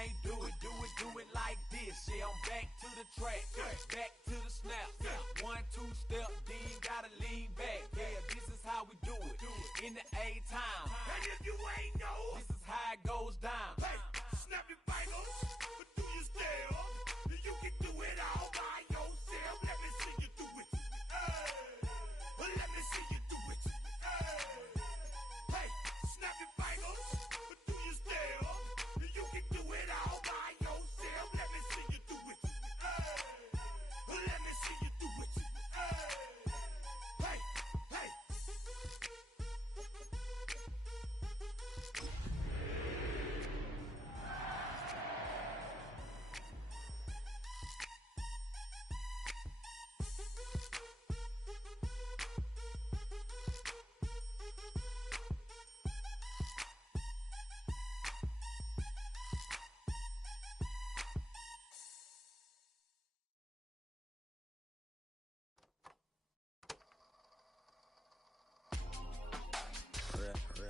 thing, do it like this. Yeah, I'm back to the track, back to the snap. 1, 2 step, then you gotta lean back. Yeah, this is how we do it in the A-time. And if you ain't know, this is how it goes down. Hey, snap your fingers, but do you still? You can do it all by yourself. Let me see you do it. Hey, let me see you do it. Hey, snap your fingers, but do you still? You can do it all by yourself. Let me see you do it. Let me see you do it. Hey, hey.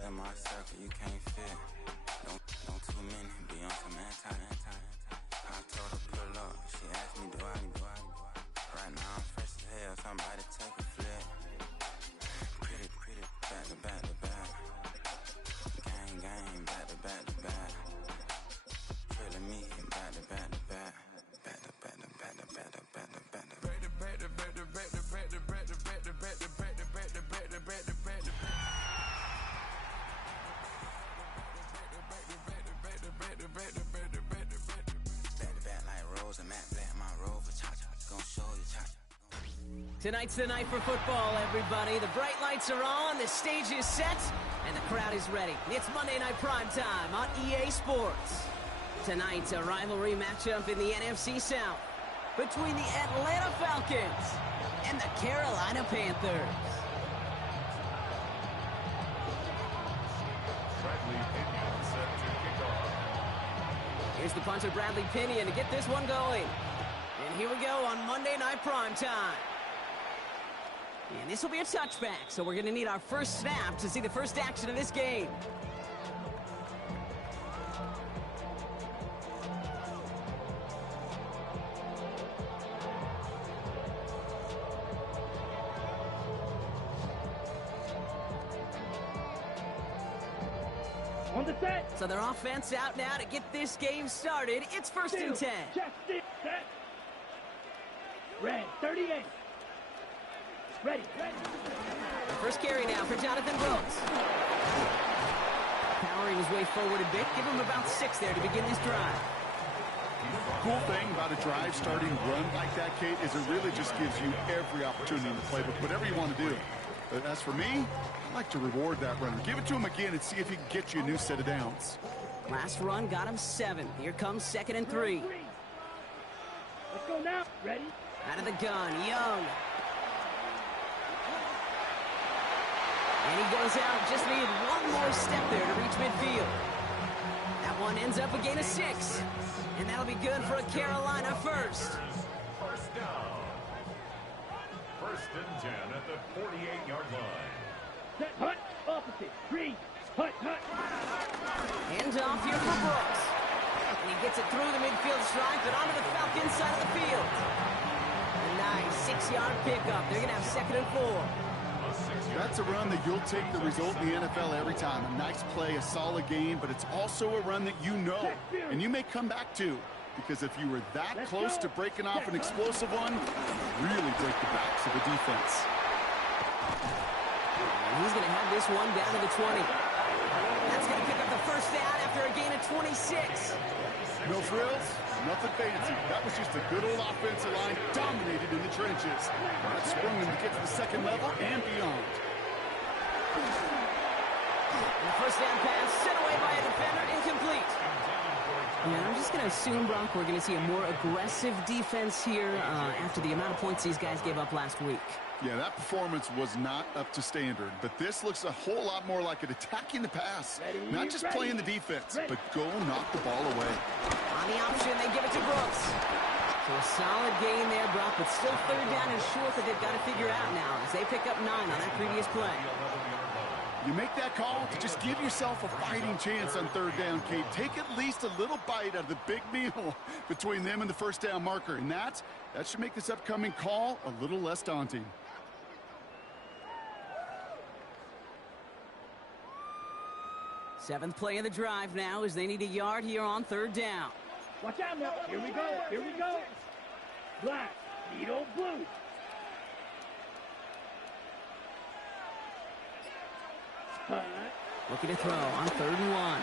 In my circle, you can't fit. Don't too many be on some anti. I told her pull up. She asked me, do I? Right now I'm fresh as hell. Somebody take a flip. Pretty, back to back to back. Gang, back to back to back. Pretty me, back to back to back. Back to back to back to back to back to back to back. Tonight's the night for football, everybody. The bright lights are on, the stage is set, and the crowd is ready. It's Monday Night Primetime on EA Sports. Tonight's a rivalry matchup in the NFC South between the Atlanta Falcons and the Carolina Panthers. Bradley Pinion set to kick off. Here's the punter, Bradley Pinion, to get this one going. And here we go on Monday Night Primetime. And this will be a touchback, so we're going to need our first snap to see the first action of this game. On the set. So their offense out now to get this game started. It's 1st and 10. Check, set. Red, 38. Ready. First carry now for Jonathan Brooks. Powering his way forward a bit. Give him about 6 there to begin this drive. Cool thing about a drive starting run like that, Kate, is it really just gives you every opportunity in the playbook, whatever you want to do. But as for me, I like to reward that runner. Give it to him again and see if he can get you a new set of downs. Last run got him 7. Here comes 2nd and 3. Let's go now. Ready? Out of the gun, Young. And he goes out, just needed one more step there to reach midfield. That one ends up a gain of 6. And that'll be good for a Carolina first. First down. 1st and 10 at the 48-yard line. Set, hut, opposite. 3, hut. Hands off here for Brooks. And he gets it through the midfield stripe and onto the Falcons side of the field. A nice 6-yard pickup. They're going to have 2nd and 4. That's a run that you'll take the result in the NFL every time. A nice play, a solid game, but it's also a run that you know, and you may come back to. Because if you were that close to breaking off an explosive one, really break the backs of the defense. And he's going to have this one down to the 20. That's going to pick up the first down after a gain of 26. No frills, nothing fancy. That was just a good old offensive line dominated in the trenches. That sprung them to get to the 2nd level and beyond. And the first down pass sent away by a defender, incomplete. Yeah, I'm just going to assume, Brock, we're going to see a more aggressive defense here after the amount of points these guys gave up last week. Yeah, that performance was not up to standard, but this looks a whole lot more like it attacking the pass. Not just playing the defense, but go knock the ball away. On the option, they give it to Brooks. So a solid gain there, Brock, but still 3rd down and short that they've got to figure out now as they pick up 9 on that previous play. You make that call to just give yourself a fighting chance on third down, Kate. Take at least a little bite out of the big meal between them and the first down marker. And that should make this upcoming call a little less daunting. Seventh play of the drive now as they need a yard here on third down. Watch out now. Here we go. Here we go. Black. Needle blue. Looking to throw on 3rd and 1. And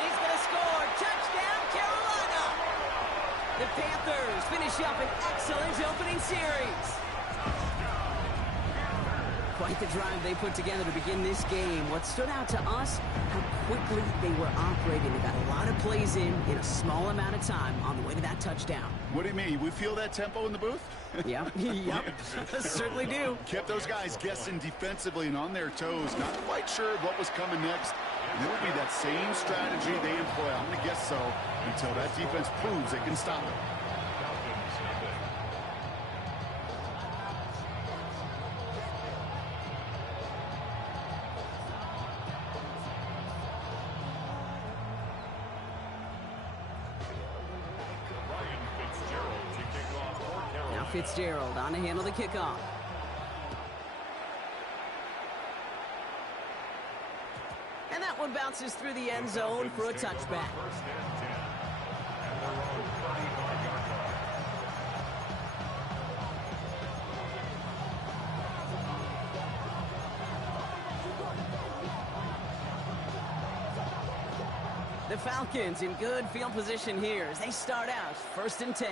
he's going to score. Touchdown, Carolina. The Panthers finish up an excellent opening series. Quite the drive they put together to begin this game. What stood out to us, how quickly they were operating. They got a lot of plays in a small amount of time on the way to that touchdown. What do you mean? We feel that tempo in the booth? Yep, certainly do. Kept those guys guessing defensively and on their toes, not quite sure what was coming next. And it will be that same strategy they employ, I'm going to guess so, until that defense proves it can stop it. Fitzgerald on to handle the kickoff. And that one bounces through the end zone for a touchback. The Falcons in good field position here as they start out 1st and 10.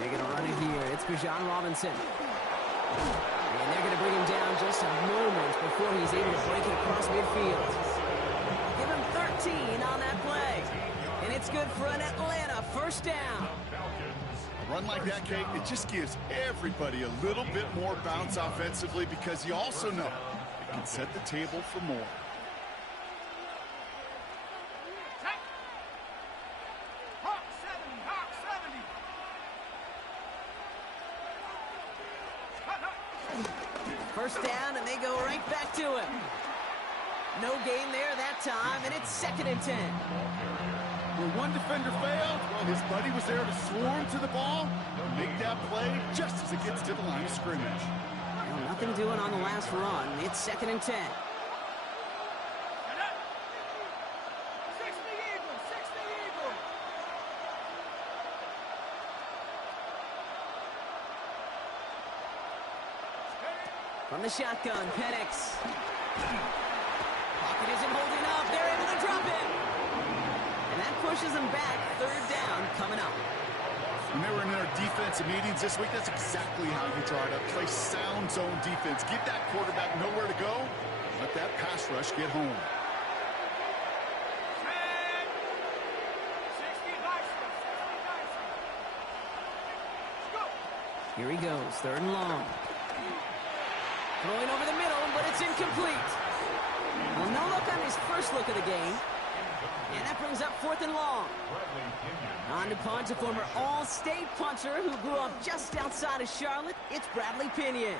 They're going to run it here. It's Bijan Robinson. And they're going to bring him down just a moment before he's able to break it across midfield. Give him 13 on that play. And it's good for an Atlanta 1st down. A run like that, Kate, it just gives everybody a little bit more bounce offensively because you also know it can set the table for more. First down, and they go right back to him. No gain there that time, and it's 2nd and 10. Where one defender failed, well, his buddy was there to swarm to the ball and make that play just as it gets to the line of scrimmage. Well, nothing doing on the last run. It's 2nd and 10. From the shotgun, Penix. Pocket isn't holding up. They're able to drop it. And that pushes them back. 3rd down coming up. When they were in their defensive meetings this week, that's exactly how you draw it up. Play sound zone defense. Give that quarterback nowhere to go. Let that pass rush get home. Here he goes. 3rd and long. Throwing over the middle, but it's incomplete. Well, no look on his first look of the game. And that brings up 4th and long. On to punt, a former All-State punter who grew up just outside of Charlotte. It's Bradley Pinion.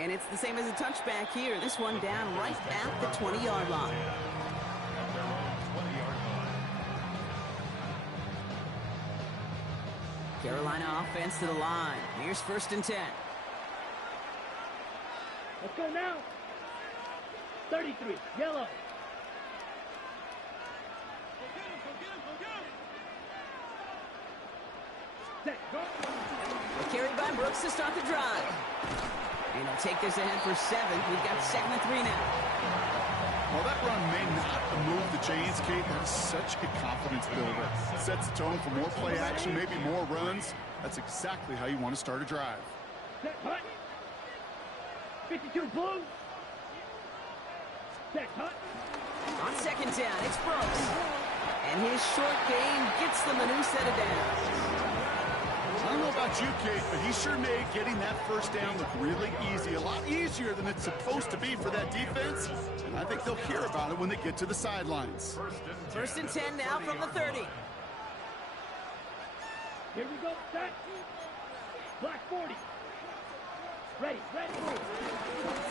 And it's the same as a touchback here. This one down right at the 20-yard line. Carolina offense to the line. Here's 1st and 10. Let's go now. 33, yellow. Set, go. A carry by Brooks to start the drive. And he'll take this ahead for 7. We've got 2nd and 3 now. Well, that run may not move the chains, Kate. That's such a confidence builder. Sets the tone for more play action, maybe more runs. That's exactly how you want to start a drive. Set, hut. 52 blue. Set, hut. On 2nd down, it's Brooks. And his short game gets them a new set of downs. I don't know about you, Kate, but he sure made getting that 1st down look really easy. A lot easier than it's supposed to be for that defense. And I think they'll hear about it when they get to the sidelines. 1st and 10 now from the 30. Here we go. Set. Black 40. Ready.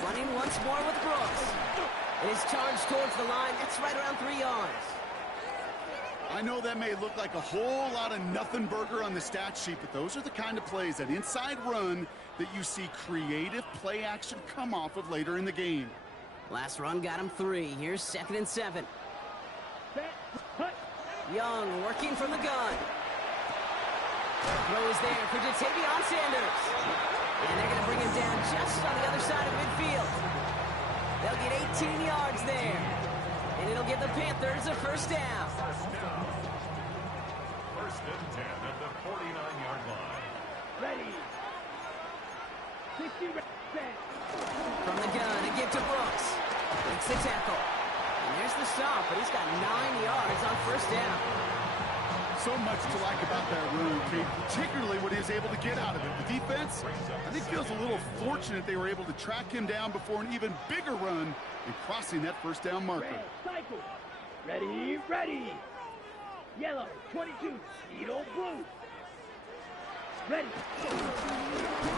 Running once more with Brooks. It is charged towards the line. That's right around 3 yards. I know that may look like a whole lot of nothing burger on the stat sheet, but those are the kind of plays, that inside run, that you see creative play action come off of later in the game. Last run got him 3. Here's 2nd and 7. Set. Hut. Young working from the gun. Throw is there for Jatavion Sanders. And they're going to bring him down just on the other side of midfield. They'll get 18 yards there. And it'll give the Panthers a first down. First and 10 at the 49-yard line. Ready. 60 set. From the gun, a give to Brooks. Makes the tackle. And there's the stop, but he's got 9 yards on first down. So much to like about that run, Kate, particularly what he was able to get out of it. The defense, I think, feels a little fortunate they were able to track him down before an even bigger run and crossing that first down marker. Red cycle. Ready. Yellow, 22. Speedo blue. Ready.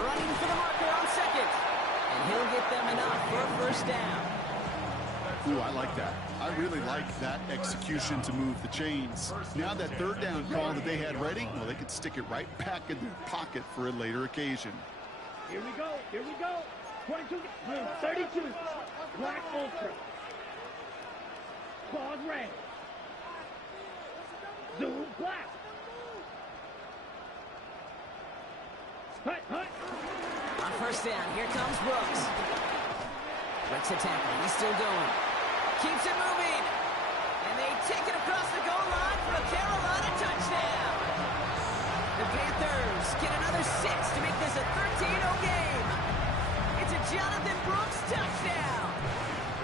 Running for the marker on 2nd. And he'll get them enough for a first down. Ooh, I like that. I really like that execution to move the chains. Now that 3rd down call that they had ready, well, they could stick it right back in their pocket for a later occasion. Here we go. 22, blue, 32. Black ultra. Claws red. Zoom black. Hut. On first down, here comes Brooks. Breaks the tackle. He's still going. Keeps it moving. And they take it across the goal line for a Carolina touchdown. The Panthers get another 6 to make this a 13-0 game. It's a Jonathan Brooks touchdown.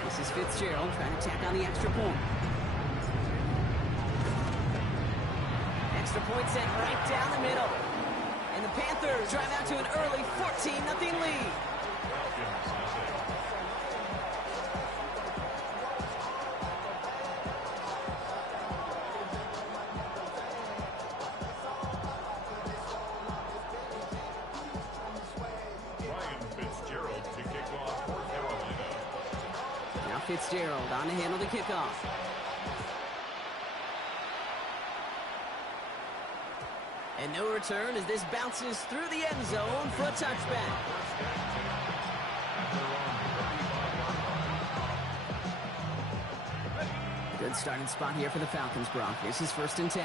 This is Fitzgerald trying to tack on the extra point. Extra point sent right down the middle. And the Panthers drive out to an early 14-0 lead. Fitzgerald on to handle the kickoff. And no return as this bounces through the end zone for a touchback. Good starting spot here for the Falcons, Brock. This is 1st and 10.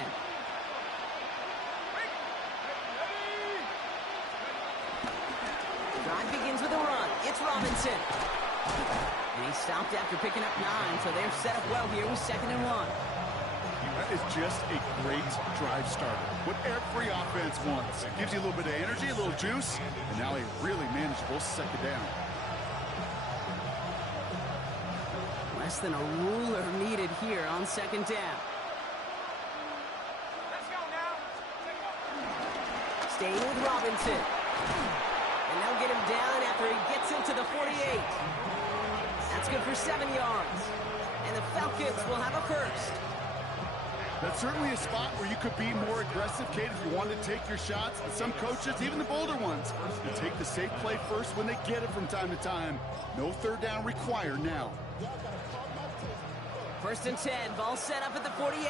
Drive begins with a run. It's Robinson. And he stopped after picking up 9, so they're set up well here with 2nd and 1. That is just a great drive starter. What every offense wants. It gives you a little bit of energy, a little juice, and now a really manageable 2nd down. Less than a ruler needed here on 2nd down. Let's go now. Staying with Robinson. And they'll get him down after he gets into the 48. That's good for 7 yards. And the Falcons will have a first. That's certainly a spot where you could be more aggressive, Kate, if you wanted to take your shots. But some coaches, even the bolder ones, will take the safe play first when they get it from time to time. No 3rd down required now. 1st and 10. Ball set up at the 48.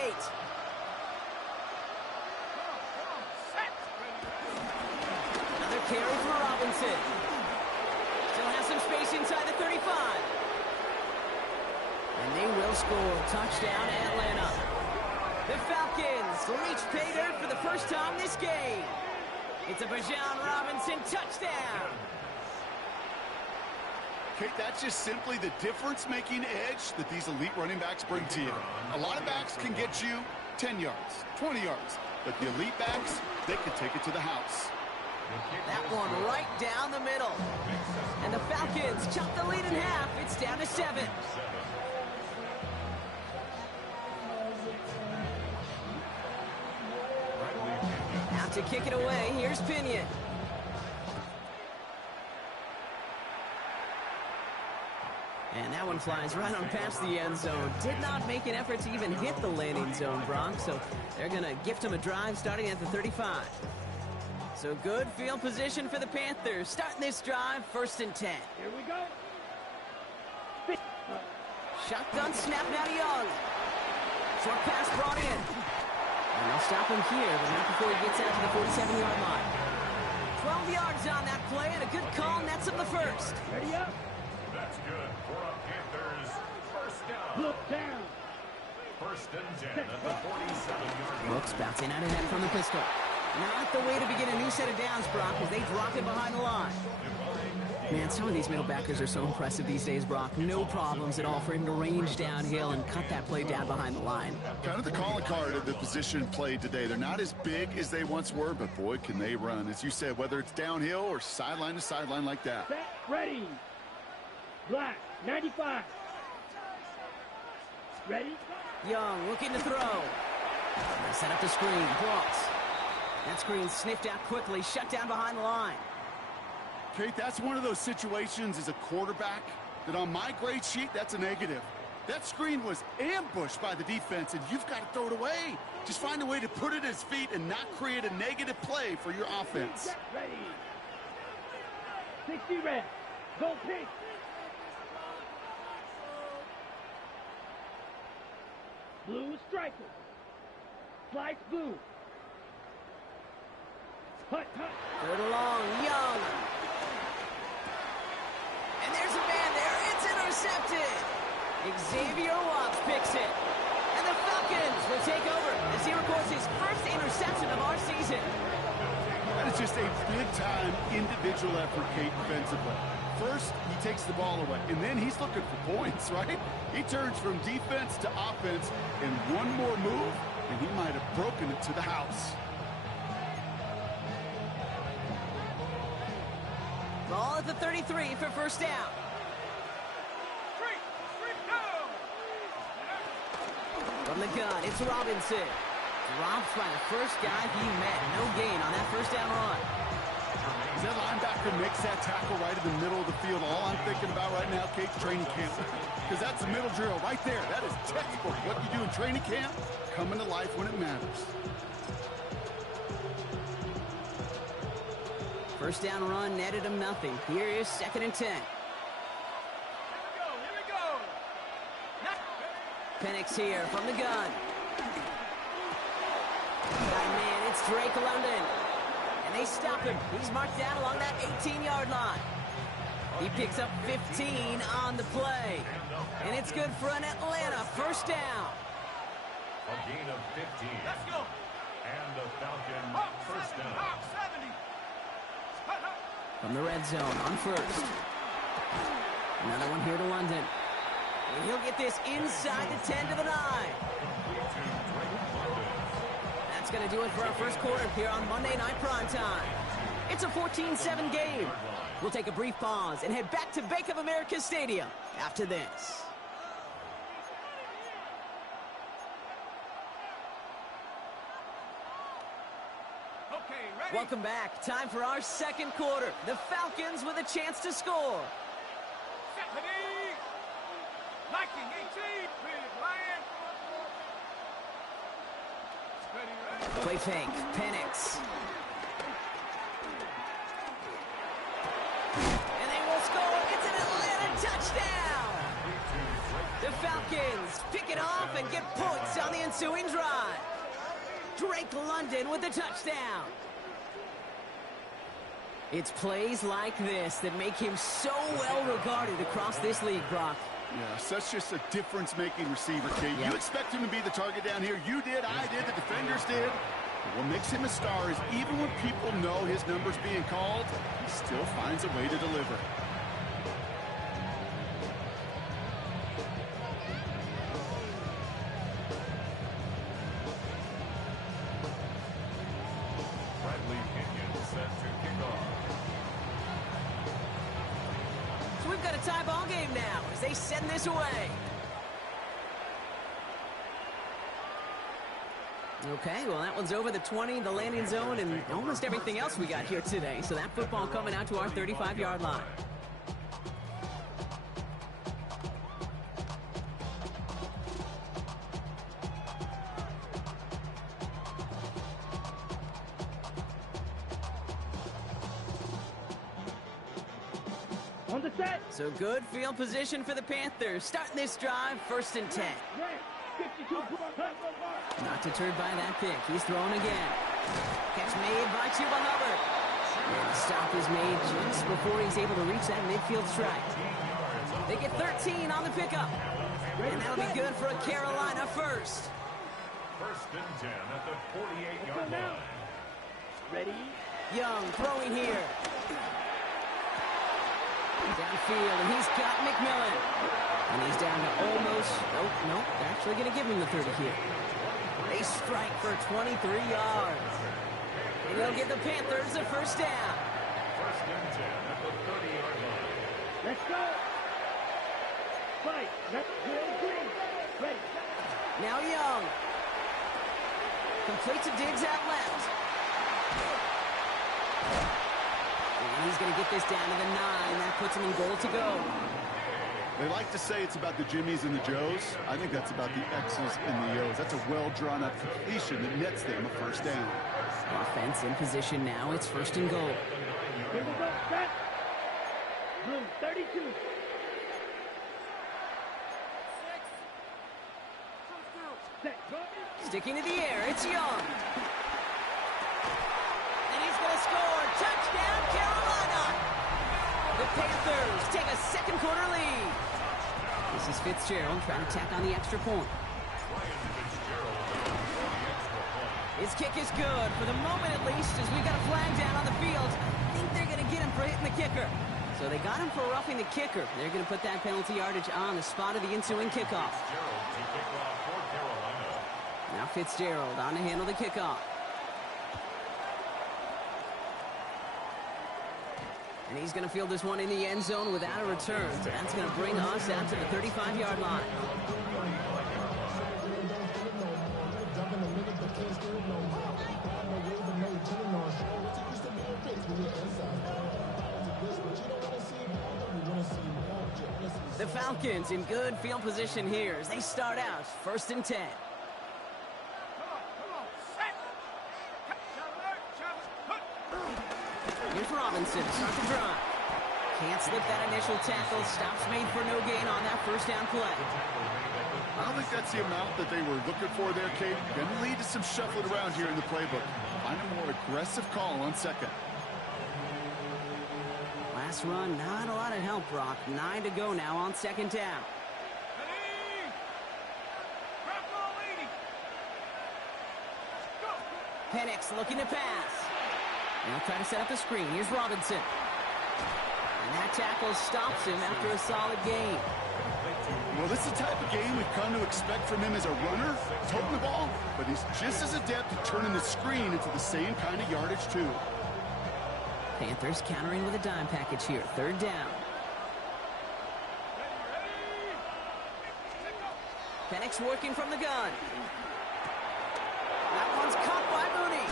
Another carry for Robinson. Still has some space inside the 35. And they will score. Touchdown, Atlanta. The Falcons reach pay dirt for the first time this game. It's a Bijan Robinson touchdown. Kate, that's just simply the difference-making edge that these elite running backs bring to you. A lot of backs can get you 10 yards, 20 yards, but the elite backs, they can take it to the house. That one right down the middle. And the Falcons chop the lead in half. It's down to 7. Out to kick it away, here's Pinion. And that one flies right on past the end zone. Did not make an effort to even hit the landing zone, Brock. So they're going to gift him a drive starting at the 35. So good field position for the Panthers. Starting this drive, 1st and 10. Here we go. Shotgun snap now to Young. Short pass brought in. And they'll stop him here, but not before he gets out to the 47-yard line. 12 yards on that play, and a good call nets him the first. Ready up. That's good for a Panthers first down. Look down. 1st and 10 at the 47-yard line. Brooks bouncing out of that from the pistol. Not the way to begin a new set of downs, Brock, as they drop it behind the line. Man, some of these middle backers are so impressive these days, Brock. No problems at all for him to range downhill and cut that play down behind the line. Kind of the calling card of the position played today. They're not as big as they once were, but boy, can they run. As you said, whether it's downhill or sideline to sideline like that. Set, ready. Black, 95. Ready? Young looking to throw. They set up the screen. Brooks. That screen sniffed out quickly, shut down behind the line. Kate, that's one of those situations as a quarterback that on my grade sheet, that's a negative. That screen was ambushed by the defense, and you've got to throw it away. Just find a way to put it at his feet and not create a negative play for your offense. Get ready. 60 red. Go pink. Blue striker. Slice blue. Hut, hut. Third along, Young. And there's a man there. It's intercepted. Xavier Watts picks it. And the Falcons will take over as he records his first interception of our season. That is just a big-time individual effort, Kate, defensively. First, he takes the ball away, and then he's looking for points, right? He turns from defense to offense, and one more move, and he might have broken it to the house. Ball at the 33 for first down. From the gun, it's Robinson. Dropped by the first guy he met. No gain on that first down run. That linebacker makes that tackle right in the middle of the field. All I'm thinking about right now, Kate, training camp. Because that's the middle drill right there. That is textbook. What you do in training camp, coming to life when it matters. First down run netted him nothing. Here is 2nd and 10. Here we go. Penix here from the gun. Man, it's Drake London. And they stop him. He's marked down along that 18-yard line. He picks up 15 on the play. And it's good for an Atlanta first down. A gain of 15. Let's go. And the Falcon first down. Hawk 70. From the red zone on first. Another one here to London. And he'll get this inside the 10 to the 9. That's going to do it for our first quarter here on Monday Night Primetime. It's a 14-7 game. We'll take a brief pause and head back to Bank of America Stadium after this. Okay, ready? Welcome back. Time for our second quarter. The Falcons with a chance to score. Ready? Liking 18. Big Lion. Ready, ready. Play fake. Penix. And they will score. It's an Atlanta touchdown. The Falcons pick it off and get points on the ensuing drive. Drake London with the touchdown. It's plays like this that make him so well regarded across this league, Brock. Yeah, such just a difference-making receiver, Kate. Yep. You expect him to be the target down here. You did, I did, the defenders did. But what makes him a star is even when people know his number's being called, he still finds a way to deliver. Bradley Pinion set to kick off. So we've got a tie ball game now as they send this away. Okay, well, that one's over the 20, the landing zone, and almost everything else we got here today. So that football coming out to our 35-yard line. On the set. So good field position for the Panthers. Starting this drive, 1st and 10. Not deterred by that pick. He's throwing again. Catch made by Chuba Hubbard. And the stop is made just before he's able to reach that midfield strike. They get 13 on the pickup. And that'll be good for a Carolina first. 1st and 10 at the 48-yard line. Ready? Young throwing here. Downfield, and he's got McMillan. And he's down to almost, nope, they're actually going to give him the 30 here. They strike for 23 yards. And they'll get the Panthers a 1st down. 1st and 10 at the 30-yard line. Let's go. Fight. Let's go green. Ready. Now Young. Complete to Diggs out left. And he's going to get this down to the 9. That puts him in goal to go. They like to say it's about the Jimmies and the Joes. I think that's about the X's and the O's. That's a well-drawn-up completion that nets them a 1st down. Offense in position now. It's 1st and goal. Here we go. Set. Blue 32. Set. Sticking to the air. It's Young. And he's going to score. Touchdown, Carolina. The Panthers take a 2nd quarter lead. This is Fitzgerald trying to tack on the extra point. His kick is good, for the moment at least, as we got a flag down on the field. I think they're going to get him for hitting the kicker. So they got him for roughing the kicker. They're going to put that penalty yardage on the spot of the ensuing kickoff. Now Fitzgerald on to handle the kickoff. And he's going to field this one in the end zone without a return. So that's going to bring us out to the 35-yard line. The Falcons in good field position here as they start out 1st and 10. Here's Robinson, start the drive. Can't slip that initial tackle. Stops made for no gain on that 1st down play. I don't think that's the amount that they were looking for there, Kate. Going to lead to some shuffling around here in the playbook. Find a more aggressive call on 2nd. Last run, not a lot of help, Brock. 9 to go now on 2nd down. Penix looking to pass. They'll try to set up the screen. Here's Robinson. And that tackle stops him after a solid gain. Well, this is the type of game we've come to expect from him as a runner, toting the ball, but he's just as adept at turning the screen into the same kind of yardage, too. Panthers countering with a dime package here. 3rd down. Penix working from the gun. That one's caught by Mooney.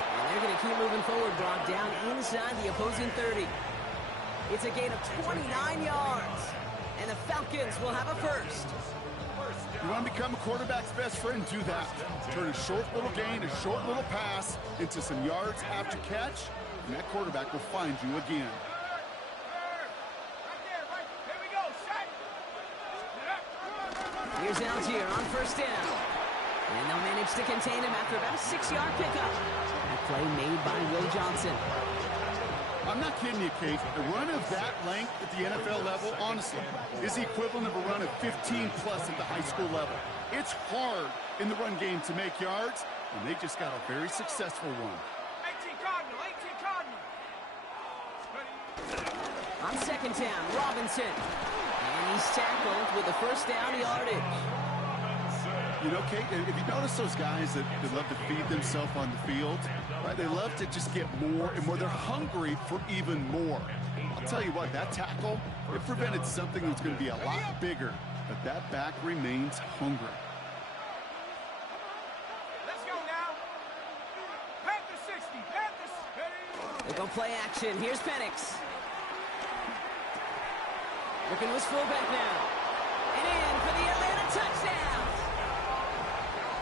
And they're going to keep moving forward, Brock, down inside the opposing 30. It's a gain of 29 yards. And the Falcons will have a 1st. You want to become a quarterback's best friend, do that. Turn a short little gain, a short little pass into some yards after catch, and that quarterback will find you again. Here's Algier on 1st down. And they'll manage to contain him after about a 6-yard pickup. A play made by Will Johnson. I'm not kidding you, Kate. A run of that length at the NFL level, honestly, is the equivalent of a run of 15-plus at the high school level. It's hard in the run game to make yards, and they just got a very successful one. 18 Cardinal. On 2nd down, Robinson. And he's tackled with the 1st down yardage. You know, Kate, if you notice those guys that love to feed themselves on the field, right? They love to just get more and more. They're hungry for even more. I'll tell you what, that tackle, it prevented something that's going to be a lot bigger, but that back remains hungry. Let's go now. Panthers 60. Panthers. They go play action. Here's Penix. Looking to his fullback now. And in for the Atlanta touchdown.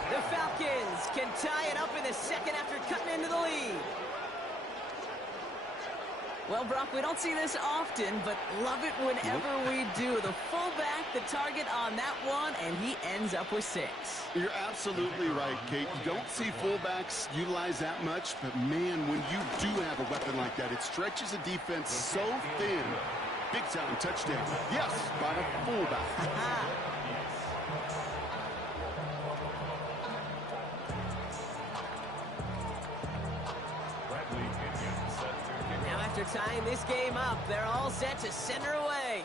The Falcons can tie it up in the 2nd after cutting into the lead. Well, Brock, we don't see this often, but love it whenever we do. The fullback, the target on that one, and he ends up with 6. You're absolutely right, Kate. You don't see fullbacks utilize that much, but man, when you do have a weapon like that, it stretches a defense so thin. Big time touchdown. Yes, by a fullback. After tying this game up, they're all set to center away.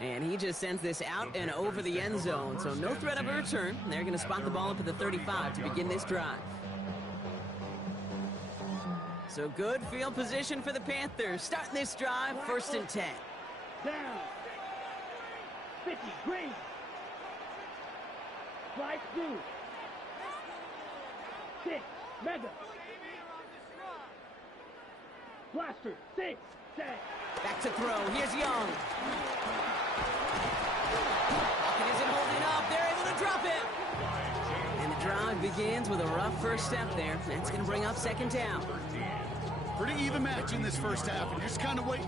And he just sends this out and over the end zone, so no threat of a return. They're going to spot the ball up at the 35 to begin this drive. So good field position for the Panthers. Starting this drive, 1st and 10. Down. 50, green. Slide through. 6, mega. Blaster, 6, set. Back to throw. Here's Young. Falcons isn't holding up. They're able to drop it. And the drive begins with a rough first step there. That's going to bring up 2nd down. Pretty even match in this first half, and you're just kind of waiting,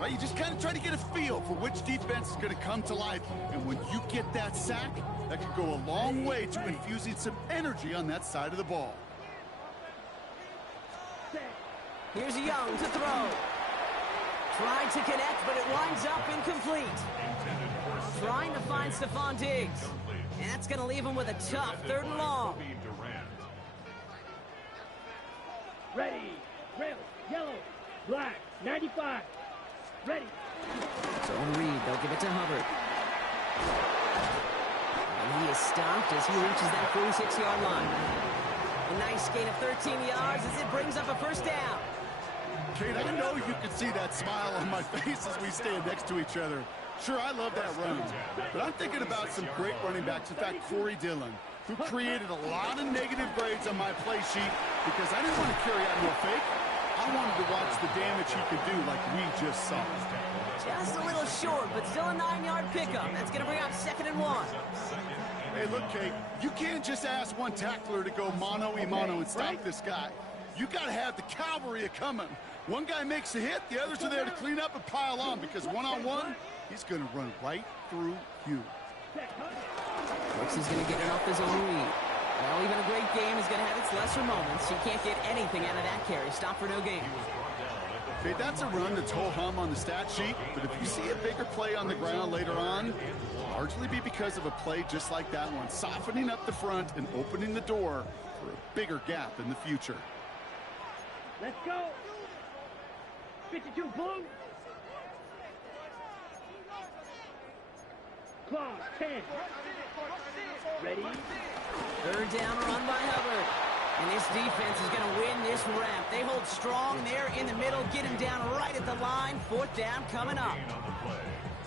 right? You just kind of try to get a feel for which defense is going to come to life. And when you get that sack, that could go a long way to infusing some energy on that side of the ball. Here's Young to throw. Tried to connect, but it winds up incomplete. Trying to find Stephon Diggs. And that's going to leave him with a tough 3rd and long. Ready. Red, yellow, black, 95. Ready. So Reed, they'll give it to Hubbard. And he is stopped as he reaches that 46-yard line. A nice gain of 13 yards as it brings up a 1st down. Kate, I know you can see that smile on my face as we stand next to each other. Sure, I love that run, but I'm thinking about some great running backs. In fact, Corey Dillon, who created a lot of negative grades on my play sheet because I didn't want to carry out no fake. I wanted to watch the damage he could do like we just saw. Just a little short, but still a 9-yard pickup. That's going to bring up 2nd and 1. Hey, look, Kate, you can't just ask one tackler to go mano-a-mano and stop this guy. You got to have the cavalry coming. One guy makes a hit, the others are there to clean up and pile on because one-on-one, he's going to run right through you. Brooks is going to get it off his own read. Well, even a great game is going to have its lesser moments. He can't get anything out of that carry. Stop for no gain. Okay, that's a run that's ho-hum on the stat sheet, but if you see a bigger play on the ground later on, it'll largely be because of a play just like that one, softening up the front and opening the door for a bigger gap in the future. Let's go. 52 blue. Clock 10. Ready. 3rd down run by Hubbard. And this defense is going to win this rep. They hold strong there in the middle, get him down right at the line. 4th down coming up.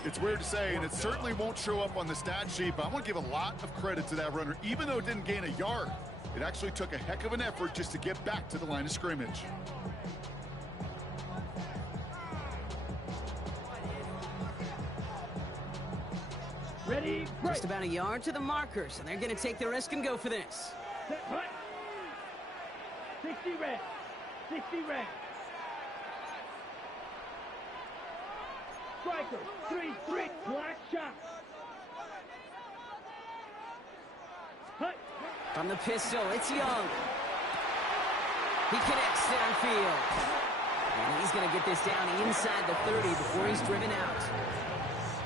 It's weird to say, and it certainly won't show up on the stat sheet, but I want to give a lot of credit to that runner. Even though it didn't gain a yard, it actually took a heck of an effort just to get back to the line of scrimmage. Ready, break. Just about a yard to the markers, and they're going to take the risk and go for this. Set, hut. 60 red. 60 red. Striker, 3-3, black shot. Hut. From the pistol, it's Young. He connects downfield. And he's going to get this down inside the 30 before he's driven out.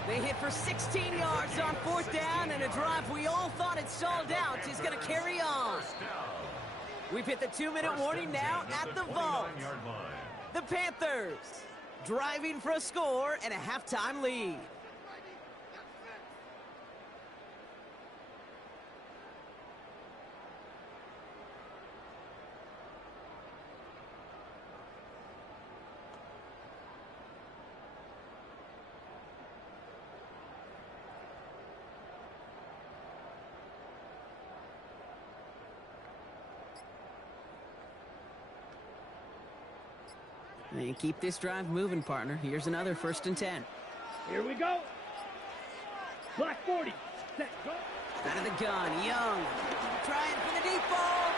They hit for 16 yards on 4th down, and a drive we all thought had stalled out is going to carry on. We've hit the 2-minute warning now at the vault. The Panthers driving for a score and a halftime lead. And keep this drive moving, partner. Here's another 1st and 10. Here we go. Black 40. Set, go. Out of the gun, Young. Trying for the deep ball.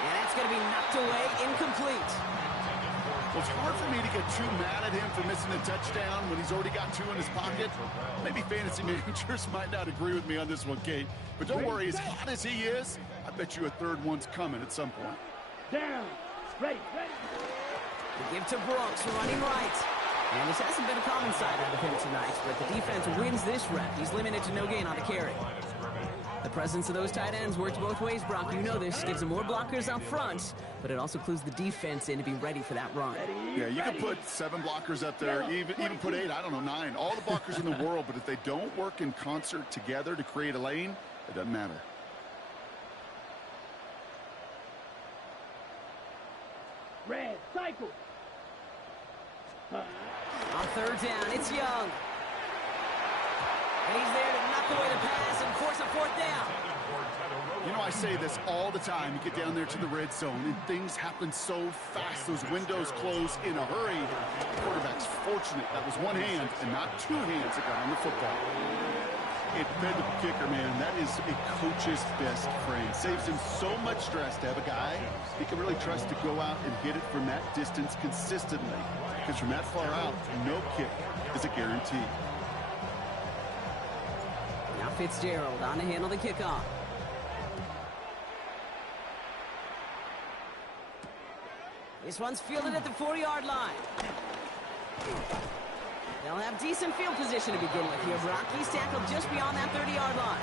And that's going to be knocked away, incomplete. Well, it's hard for me to get too mad at him for missing a touchdown when he's already got 2 in his pocket. Maybe fantasy managers might not agree with me on this one, Kate. But don't worry, as hot as he is, I bet you a third one's coming at some point. Down. Ready. The give to Brooks, running right. And this hasn't been a common side out of him tonight, but the defense wins this rep. He's limited to no gain on the carry. The presence of those tight ends works both ways, Brock. You know this. Gives them more blockers up front, but it also clues the defense in to be ready for that run. Yeah, you can put 7 blockers up there, even put 8, I don't know, 9. All the blockers in the world, but if they don't work in concert together to create a lane, it doesn't matter. Red, cycle. On third down, it's Young. And he's there to knock away the pass and force a fourth down. You know, I say this all the time. You get down there to the red zone, and things happen so fast. Those windows close in a hurry. The quarterback's fortunate. That was one hand and not 2 hands that got on the football. It fed the kicker, man. That is a coach's best friend. Saves him so much stress to have a guy he can really trust to go out and hit it from that distance consistently. Because from that far out, no kick is a guarantee. Now Fitzgerald on to handle the kickoff. This one's fielded at the 40-yard line. They'll have decent field position to begin with here. Brock, he's tackled just beyond that 30-yard line.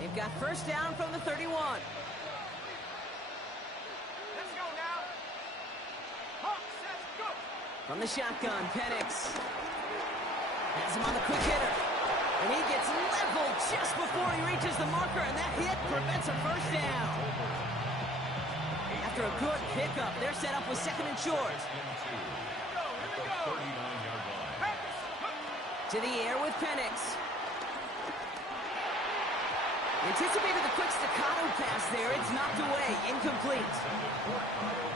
They've got first down from the 31. Let's go now. Hawks, let's go. From the shotgun, Penix has him on the quick hitter. And he gets leveled just before he reaches the marker, and that hit prevents a first down. After a good pickup, they're set up with second and short. To the air with Penix. Anticipated the quick staccato pass there. It's knocked away. Incomplete.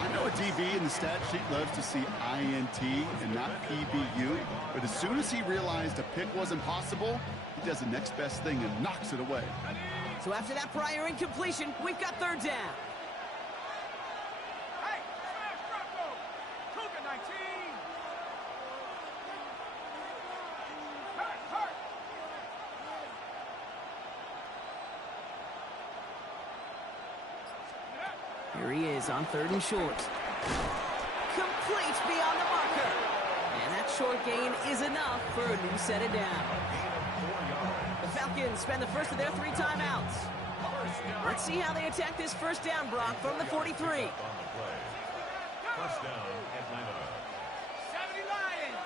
I know a DB in the stat sheet loves to see INT and not PBU, but as soon as he realized a pick wasn't possible, he does the next best thing and knocks it away. So after that prior incompletion, we've got third down. Hey, smash Bronco. Cougar 19. Hurt. Here he is on third and short. Complete beyond the marker. And that short gain is enough for a new set of down. The Falcons spend the first of their 3 timeouts. Let's see how they attack this first down, Brock, from the 43. First down, Atlanta. 70 Lions.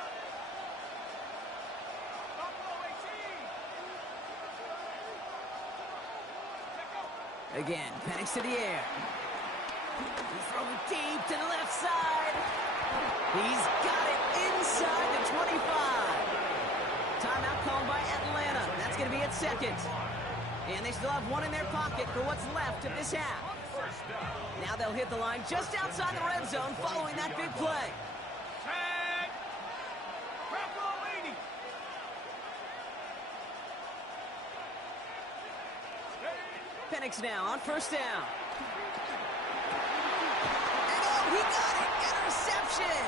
Buffalo 18. Again, Penix to the air. He's throwing deep to the left side. He's got it inside the 25. Timeout called by Atlanta. That's going to be its second. And they still have 1 in their pocket for what's left of this half. Now they'll hit the line just outside the red zone following that big play. Tag. Buffalo 80. Penix now on first down. And he got it! Interception!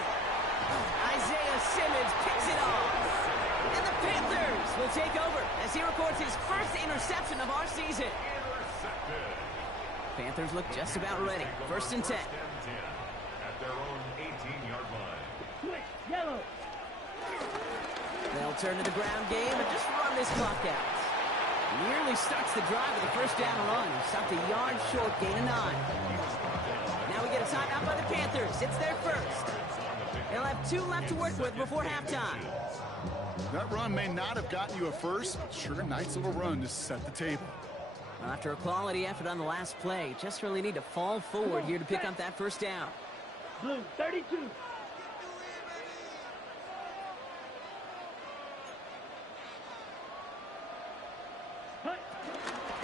Isaiah Simmons picks it off. And the Panthers will take over as he records his first interception of our season. Panthers look just about ready. First and 10. At their own 18-yard line. Switch, yellow. They'll turn to the ground game and just run this clock out. Nearly starts the drive with a first down run. Stopped a yard short, gain of 9. Now we get a timeout by the Panthers. It's their first. They'll have 2 left to work with before halftime. That run may not have gotten you a first, but sure, nice little run to set the table. After a quality effort on the last play, just really need to fall forward here to pick up that first down. Blue, 32.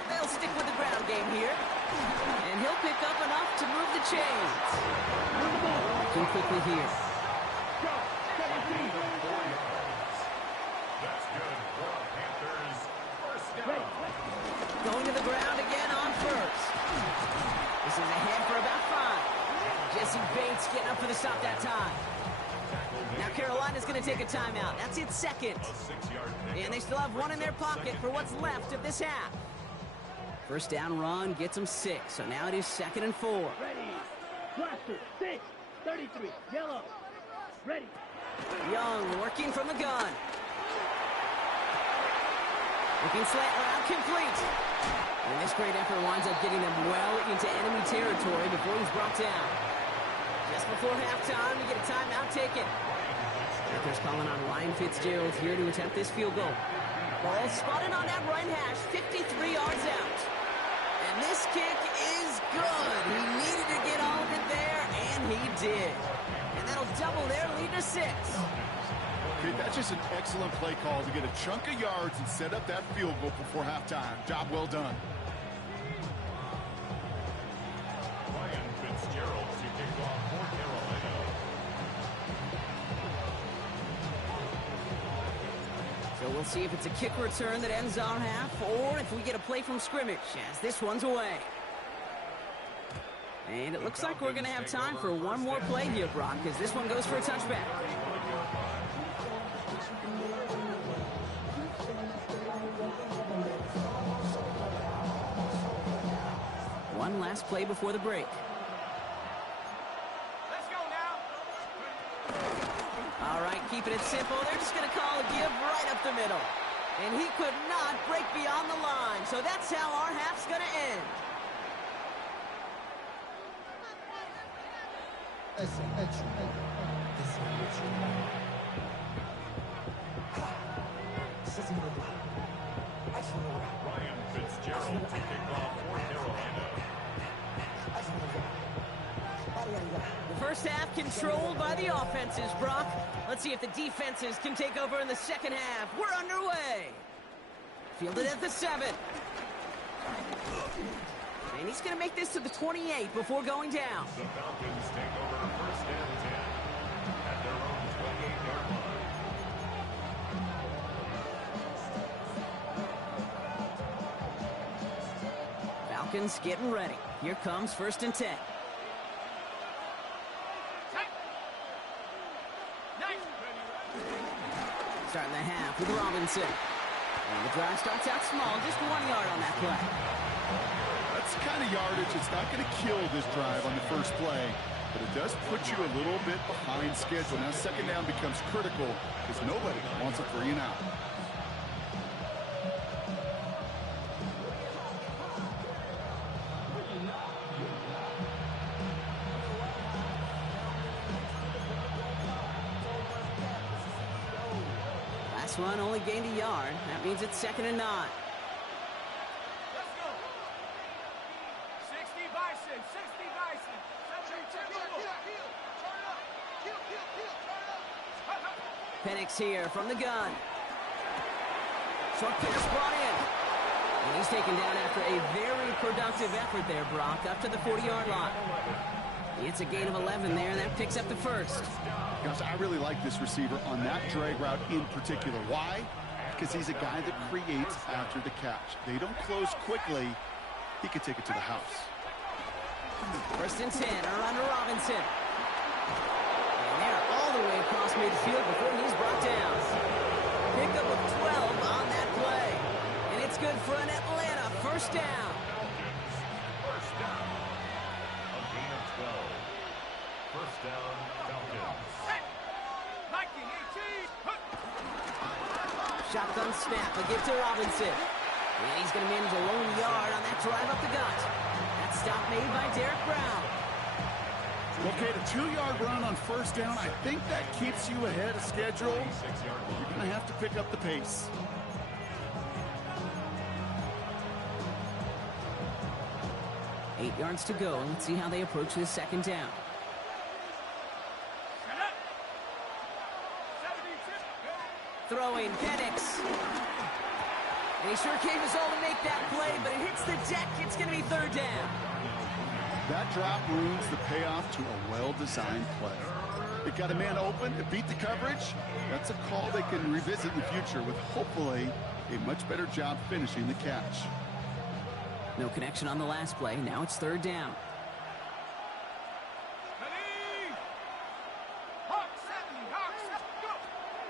They'll stick with the ground game here. And he'll won't pick up enough to move the chains. Working quickly here. That's good for the Panthers. First down. Going to the ground again on first. This is ahead for about 5. Jesse Bates getting up for the stop that time. Now Carolina's going to take a timeout. That's its second. And they still have one in their pocket for what's left of this half. First down run gets them 6. So now it is 2nd and 4. Ready. Blaster. 6. 33. Yellow. Ready. Young working from the gun. Looking slant route complete. And this great effort winds up getting them well into enemy territory before he's brought down. Just before halftime, we get a timeout taken. Panthers calling on Ryan Fitzgerald here to attempt this field goal. Ball spotted on that right hash, 53 yards out. And this kick is good. He needed to get all of it there, and he did. And that'll double their lead to 6. Okay, that's just an excellent play call to get a chunk of yards and set up that field goal before halftime. Job well done. Ryan Fitzgerald to kick off for Carolina. So we'll see if it's a kick return that ends our half, or if we get a play from scrimmage, as this one's away. And it looks like we're going to have time for one more play here, Brock, because this one goes for a touchback. One last play before the break. Let's go now. All right, keeping it simple. They're just going to call a give right up the middle. And he could not break beyond the line. So that's how our half's going to end. Ryan Fitzgerald to kick off for Carolina. The first half controlled by the offenses, Brock. Let's see if the defenses can take over in the second half. We're underway. Fielded at the 7. And he's going to make this to the 28 before going down. The Falcons take over first and 10 at their own 28-yard line. Falcons getting ready. Here comes 1st and 10. Starting the half with Robinson. And the drive starts out small, just 1 yard on that play. That's the kind of yardage that's not going to kill this drive on the first play, but it does put you a little bit behind schedule. Now second down becomes critical because nobody wants a 3 and out. Last one only gained a yard. That means it's 2nd and 9. Let's go. 60 Bison, 60 Bison. Penix here from the gun. Short pass brought in. And he's taken down after a very productive effort there, Brock, up to the 40-yard line. It's a gain of 11 there, and that picks up the first. Gosh, I really like this receiver on that drag route in particular. Why? Because he's a guy that creates after the catch. They don't close quickly. He could take it to the house. 1st and 10, around to Robinson. And they're all the way across midfield before he's brought down. Pickup of 12 on that play. And it's good for an Atlanta 1st down. First down. A gain of 12. First down, Falcons. Shotgun snap, a give to Robinson. And he's going to manage a lone yard on that drive up the gut. That stop made by Derek Brown. Okay, the 2-yard run on first down, I think that keeps you ahead of schedule. You're going to have to pick up the pace. Eight yards to go. Let's see how they approach this second down. Throwing, Penix. And he sure gave us all to make that play, but it hits the deck. It's going to be 3rd down. That drop ruins the payoff to a well-designed play. It got a man open, it beat the coverage. That's a call they can revisit in the future with hopefully a much better job finishing the catch. No connection on the last play. Now it's third down.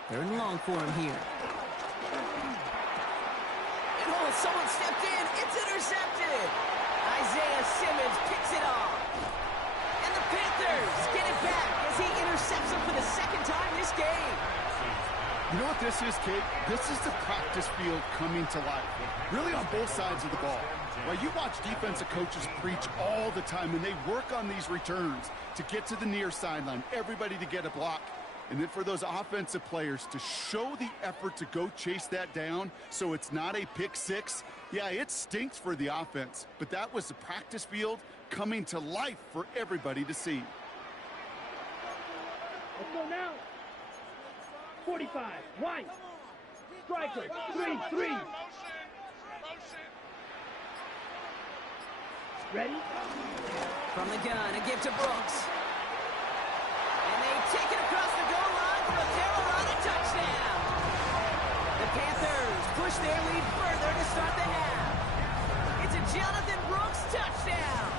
Third and long for him here. And someone stepped in. It's intercepted. Isaiah Simmons picks it off. And the Panthers get it back as he intercepts him for the second time this game. You know what this is, Kate? This is the practice field coming to life. Really on both sides of the ball. Well, you watch defensive coaches preach all the time, and they work on these returns to get to the near sideline, everybody to get a block. And then for those offensive players to show the effort to go chase that down so it's not a pick six. Yeah, it stinks for the offense, but that was the practice field coming to life for everybody to see. Let's go now. 45, White. Striker, 3-3. Ready? From the gun, a give to Brooks. And they take it across the goal line for a Carolina touchdown. The Panthers push their lead further to start the half. It's a Jonathan Brooks touchdown.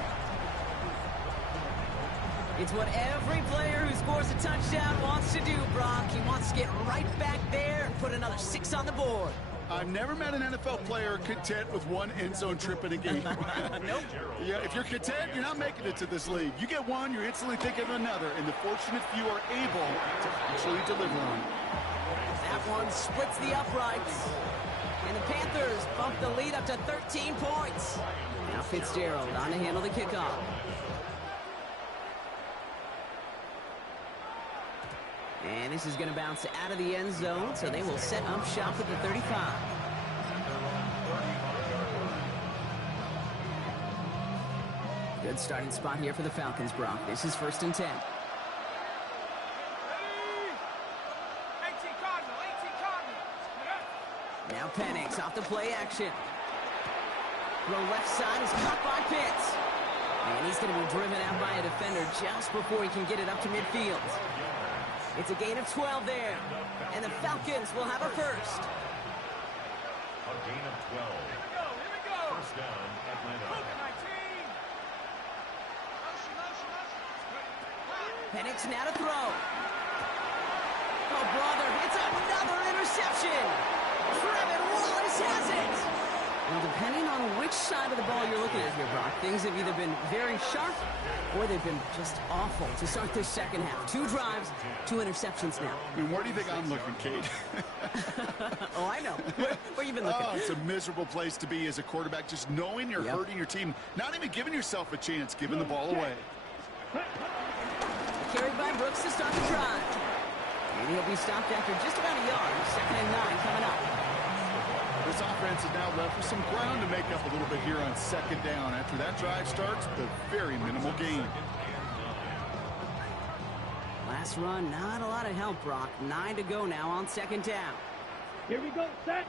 It's what every player who scores a touchdown wants to do, Brock. He wants to get right back there and put another 6 on the board. I've never met an NFL player content with one end zone trip in a game. Nope. Yeah, if you're content, you're not making it to this league. You get one, you're instantly thinking of another, and the fortunate few are able to actually deliver on it. That one splits the uprights. And the Panthers bump the lead up to 13 points. Now Fitzgerald on to handle the kickoff. And this is going to bounce out of the end zone, so they will set up shop at the 35. Good starting spot here for the Falcons, Brock. This is 1st and 10. Now Penix off the play action. The left side is caught by Pitts. And he's going to be driven out by a defender just before he can get it up to midfield. It's a gain of 12 there. And the Falcons will have a first. A gain of 12. Here we go. First down, Atlanta. Penix now to throw. Oh, brother, it's another interception. Trevin Wallace has it. Well, depending on which side of the ball you're looking at here, Brock, things have either been very sharp or they've been just awful to start this second half. 2 drives, 2 interceptions now. I mean, where do you think I'm looking, Kate? Oh, I know. Where you been looking? Oh, it's a miserable place to be as a quarterback, just knowing you're hurting your team, not even giving yourself a chance, giving the ball away. Carried by Brooks to start the drive. And he'll be stopped after just about a yard. 2nd and 9 coming up. This offense is now left with some ground to make up a little bit here on 2nd down. After that drive starts, with a very minimal gain. Last run, not a lot of help, Brock. 9 to go now on 2nd down. Here we go, set.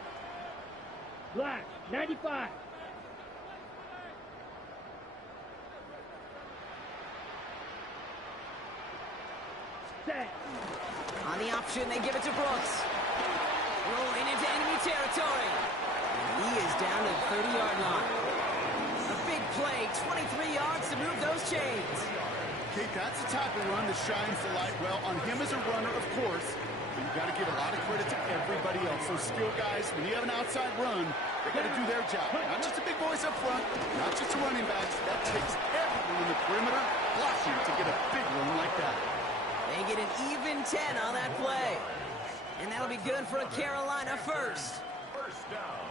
Black, 95. Set. On the option, they give it to Brooks. Rolling into enemy territory. And he is down to the 30-yard line. A big play, 23 yards to move those chains. Kate, that's the type of run that shines the light well on him as a runner, of course. But you've got to give a lot of credit to everybody else. Those skill guys, when you have an outside run, they got to do their job. Not just the big boys up front, not just the running backs. That takes everyone in the perimeter blocking to get a big run like that. They get an even 10 on that play. And that'll be good for a Carolina first. First down.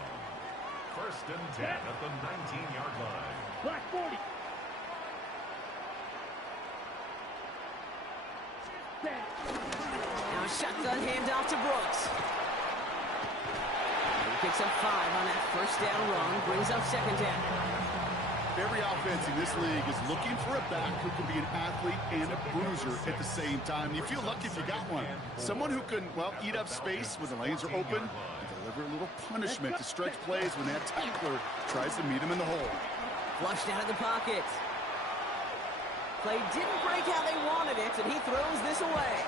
1st and 10 at the 19-yard line. Black 40. Set. Now a shotgun handoff to Brooks. He picks up 5 on that 1st down run, brings up 2nd down. Every offense in this league is looking for a back who can be an athlete and a bruiser at the same time. You feel lucky if you got one. Someone who can, well, eat up space when the lanes are open and deliver a little punishment to stretch plays when that tackler tries to meet him in the hole. Flushed out of the pocket. Play didn't break how they wanted it, and he throws this away.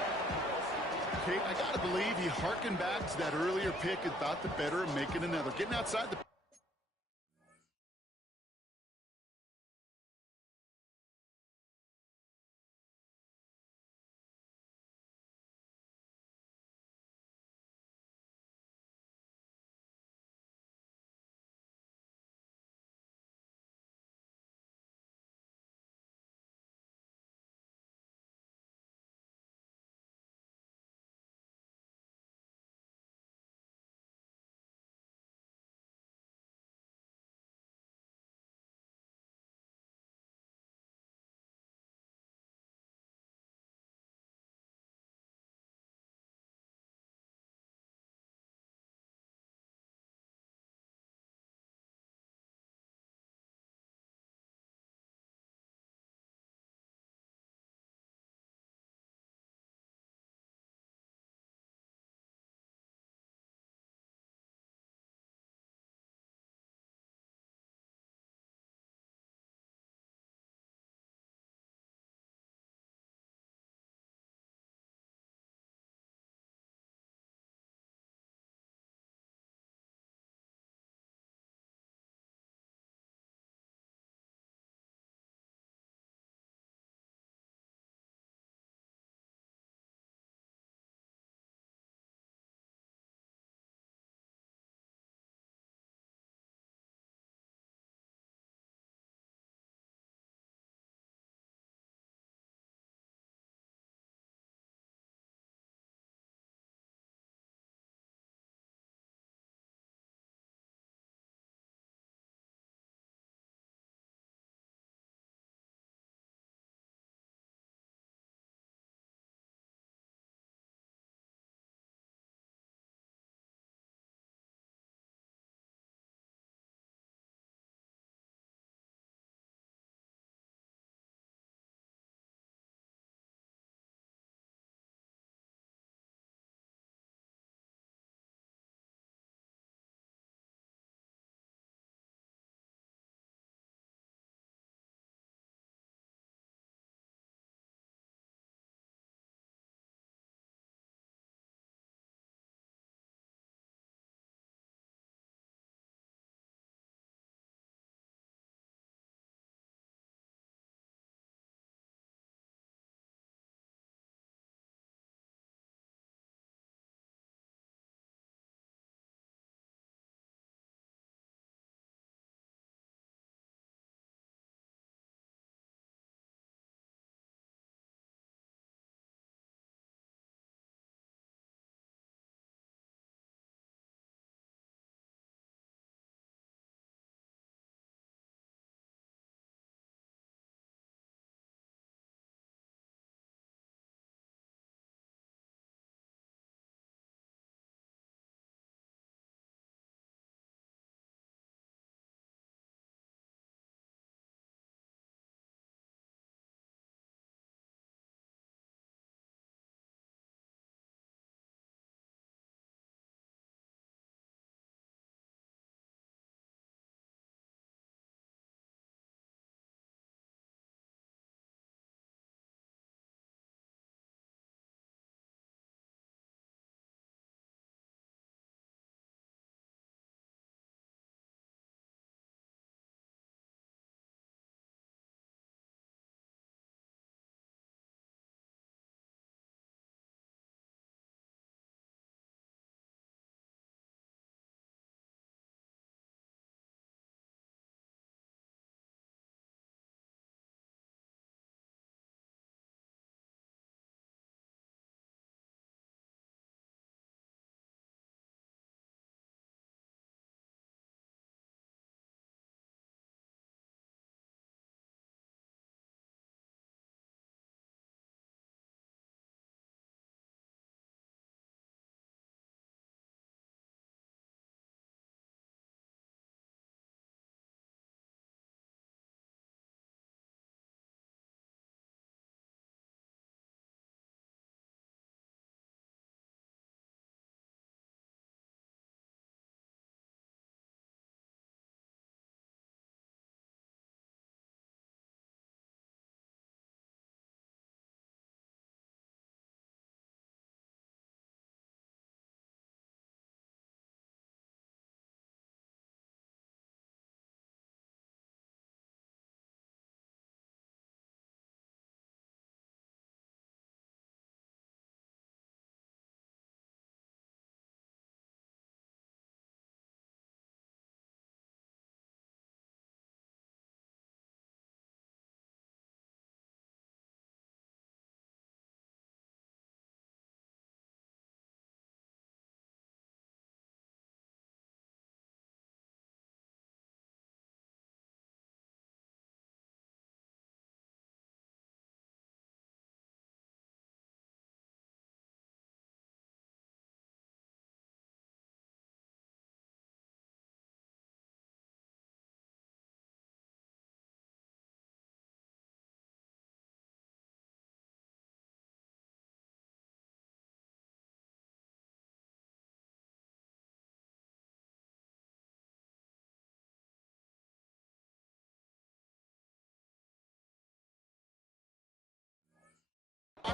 Kate, I got to believe he harkened back to that earlier pick and thought the better of making another. Getting outside the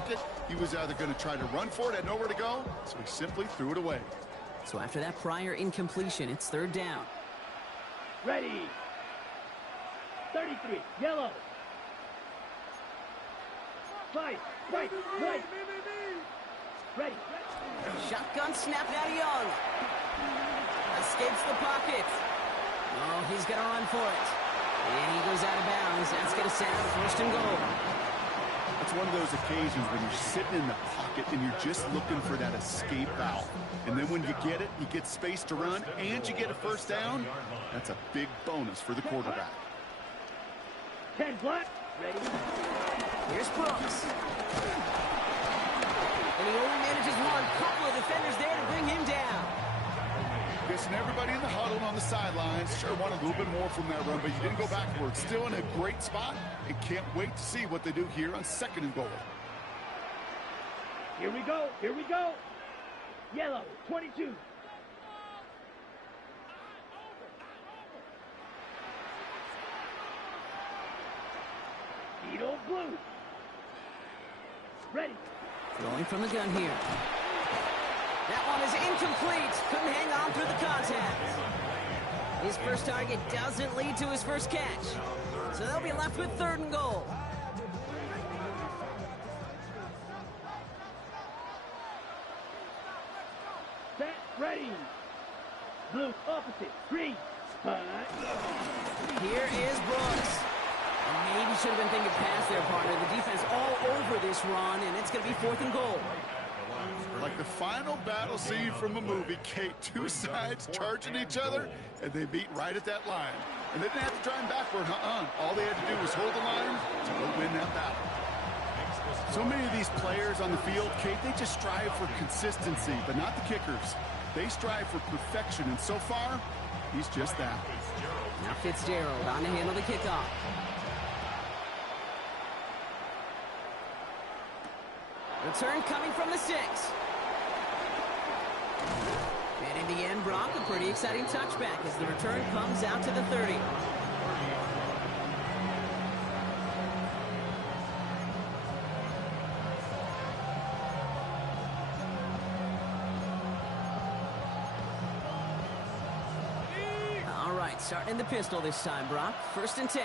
pocket. He was either going to try to run for it, had nowhere to go, so he simply threw it away. So after that prior incompletion, it's third down. Ready. 33, yellow. Fight, right. Ready. Shotgun snap now to Young. Escapes the pocket. Oh, he's going to run for it. And he goes out of bounds. That's going to set up first and goal. It's one of those occasions when you're sitting in the pocket and you're just looking for that escape valve. And then when you get it, you get space to run, and you get a first down. That's a big bonus for the quarterback. 10 black. Ready. Here's Brooks. And he only manages one. Couple of defenders there to bring him down. Guessing everybody in the huddle on the sidelines sure wanted a little bit more from that run, but you didn't go backwards. Still in a great spot, and can't wait to see what they do here on second and goal. Here we go. Yellow, 22. Beetle blue. Ready. Throwing from the gun here. That one is incomplete. Couldn't hang on through the contact. His first target doesn't lead to his first catch. So they'll be left with third and goal. Set, ready. Blue, opposite, green. Here is Brooks. And maybe should have been thinking pass there, partner. The defense all over this run, and it's going to be fourth and goal. Like the final battle scene from a movie, Kate, two sides charging each other, and they meet right at that line. And they didn't have to drive backward, All they had to do was hold the line to go win that battle. So many of these players on the field, Kate, they just strive for consistency, but not the kickers. They strive for perfection, and so far, he's just that. Now Fitzgerald on to handle the kickoff. Return coming from the 6. And in the end, Brock, a pretty exciting touchback as the return comes out to the 30. All right, starting in the pistol this time, Brock. First and 10.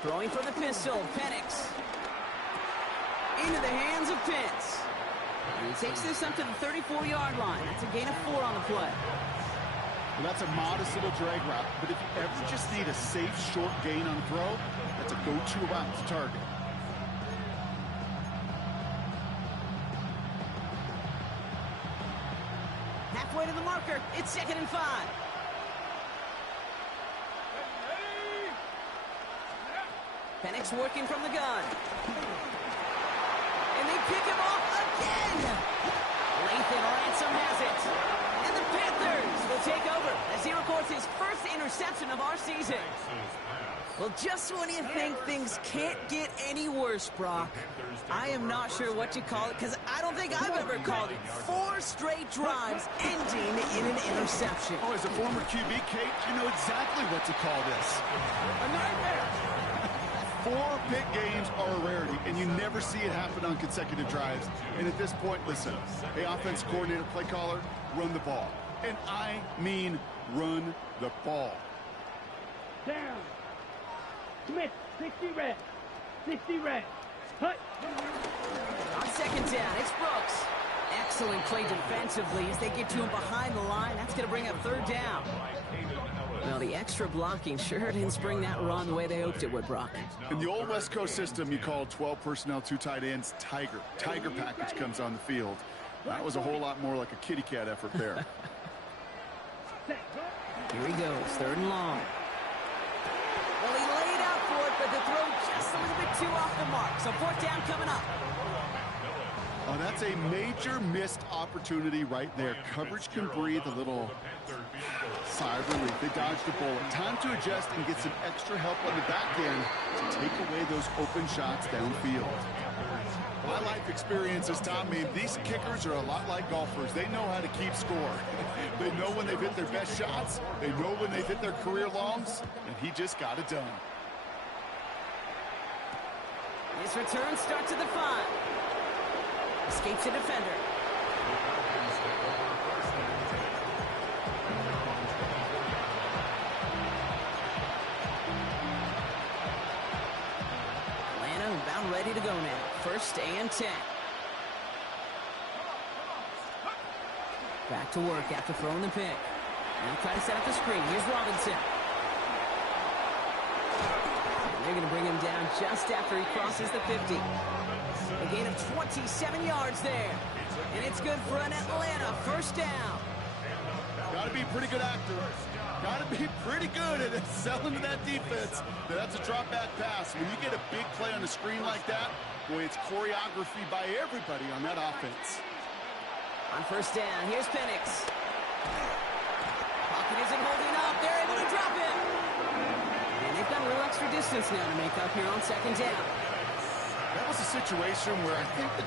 Throwing for the pistol, Penix. Into the hands of Pitts. And he takes this up to the 34-yard line. That's a gain of 4 on the play. Well, that's a modest little drag route, but if you ever just need a safe, short gain on throw, that's a go-to route to target. Halfway to the marker. It's 2nd and 5. Penix working from the gun. And they pick him off again. Lathan Ransom has it. And the Panthers will take over as he records his first interception of our season. Well, just when you think things can't get any worse, Brock, I am not sure what you call it, because I don't think I've ever called it 4 straight drives ending in an interception. Oh, as a former QB, Kate, I know exactly what to call this. A nightmare. 4 big games are a rarity, and you never see it happen on consecutive drives. And at this point, listen, hey, offense coordinator, play caller, run the ball. And I mean run the ball. Down. Smith, 60 red. 60 red. Hut. On second down, it's Brooks. Excellent play defensively as they get to him behind the line. That's going to bring up third down. Well, the extra blocking sure didn't spring that run the way they hoped it would, Brock. In the old West Coast system, you called 12 personnel, 2 tight ends, Tiger. Tiger package comes on the field. That was a whole lot more like a kitty cat effort there. Here he goes, 3rd and long. Well, he laid out for it, but the throw just a little bit too off the mark. So 4th down coming up. Oh, that's a major missed opportunity right there. Coverage can breathe a little sigh of relief. They dodged the bullet. Time to adjust and get some extra help on the back end to take away those open shots downfield. My life experience has taught me these kickers are a lot like golfers. They know how to keep score. They know when they've hit their best shots. They know when they've hit their career longs. And he just got it done. His return starts at the 5. Escapes a defender. Atlanta about ready to go now. 1st and 10. Back to work after throwing the pick. Now try to set up the screen. Here's Robinson. And they're going to bring him down just after he crosses the 50. A gain of 27 yards there. And it's good for an Atlanta 1st down. Got to be a pretty good actor. Got to be pretty good at selling to that defense. That's a drop back pass. When you get a big play on the screen like that, boy, it's choreography by everybody on that offense. On 1st down, here's Penix. Pocket isn't holding up. They're able to drop him. And they've got a little extra distance now to make up here on 2nd down. That was a situation where I think the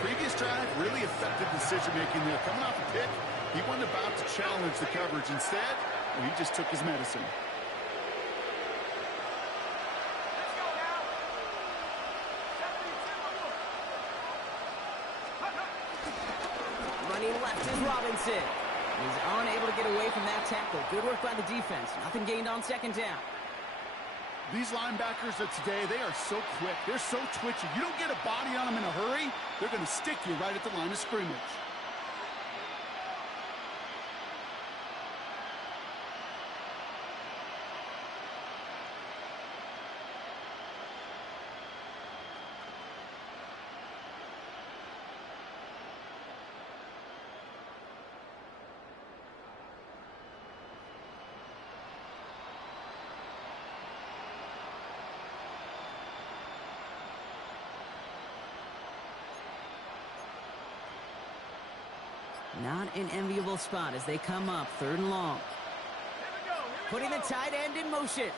previous drive, really affected decision-making there. Coming off a pick, he wasn't about to challenge the coverage. Instead, well, he just took his medicine. Running left is Robinson. He's unable to get away from that tackle. Good work by the defense. Nothing gained on 2nd down. These linebackers of today, they are so quick. They're so twitchy. You don't get a body on them in a hurry, they're going to stick you right at the line of scrimmage. Not an enviable spot as they come up 3rd and long. Putting the tight end in motion.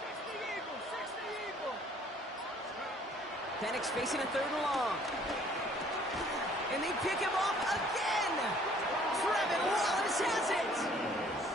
Penix facing a 3rd and long. And they pick him off again. Trevin Wallace has it.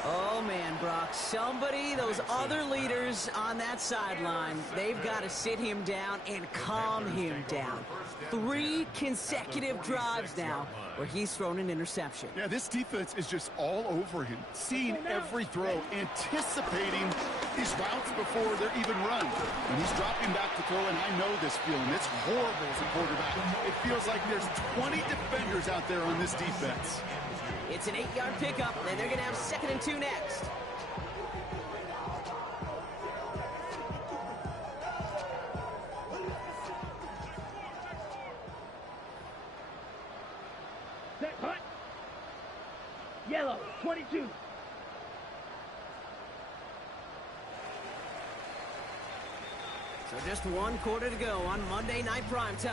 Oh, man, Brock. Somebody, those other leaders on that sideline, they've got to sit him down and calm him down. 3 consecutive drives now where he's thrown an interception. Yeah, this defense is just all over him, seeing every throw, anticipating these routes before they're even run. When he's dropping back to throw, and I know this feeling, it's horrible as a quarterback. It feels like there's 20 defenders out there on this defense. It's an 8-yard pickup, and they're going to have 2nd and 2 next. Set, hut. Yellow, 22. So just 1 quarter to go on Monday Night Primetime.